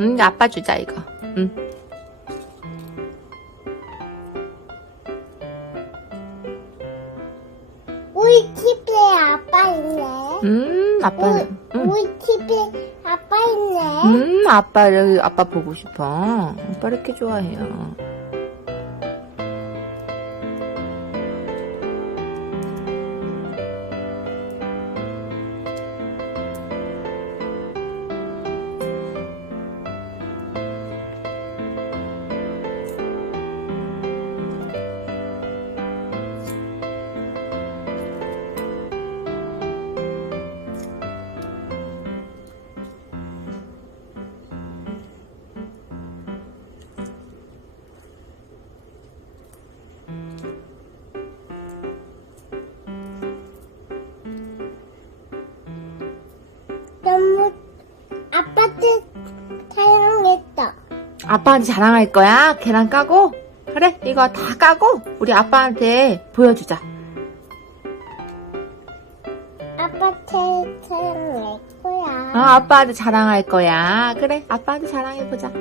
응, 아빠 주자, 이거. 응. 우리 집에 아빠 있네. 음, 아빠는. 응. 우리 집에 아빠 있네. 음, 아빠 를, 아빠 보고 싶어. 아빠 이렇게 좋아해요. 아빠한테 자랑할 거야? 계란 까고? 그래, 이거 다 까고, 우리 아빠한테 보여주자. 아빠한테 사랑할 거야. 아, 아빠한테 자랑할 거야. 그래, 아빠한테 자랑해보자.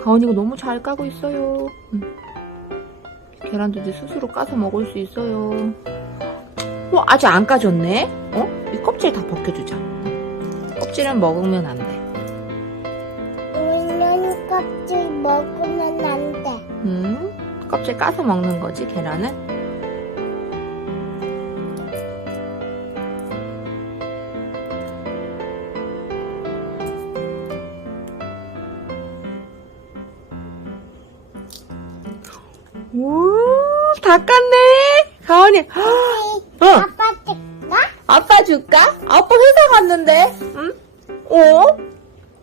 가온이가 너무 잘 까고 있어요. 응. 계란도 이제 스스로 까서 먹을 수 있어요. 어, 아직 안 까졌네? 어? 이 껍질 다 벗겨주자. 껍질은 먹으면 안 돼. 껍질 먹으면 안 돼. 음, 껍질 까서 먹는 거지, 계란은? 오, 다 깠네? 가온이, 어, 아빠 줄까? 아빠 줄까? 아빠 회사 갔는데, 응? 어?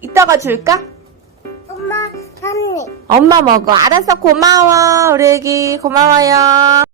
이따가 줄까? 언니. 엄마 먹어. 알았어, 고마워. 우리 애기, 고마워요.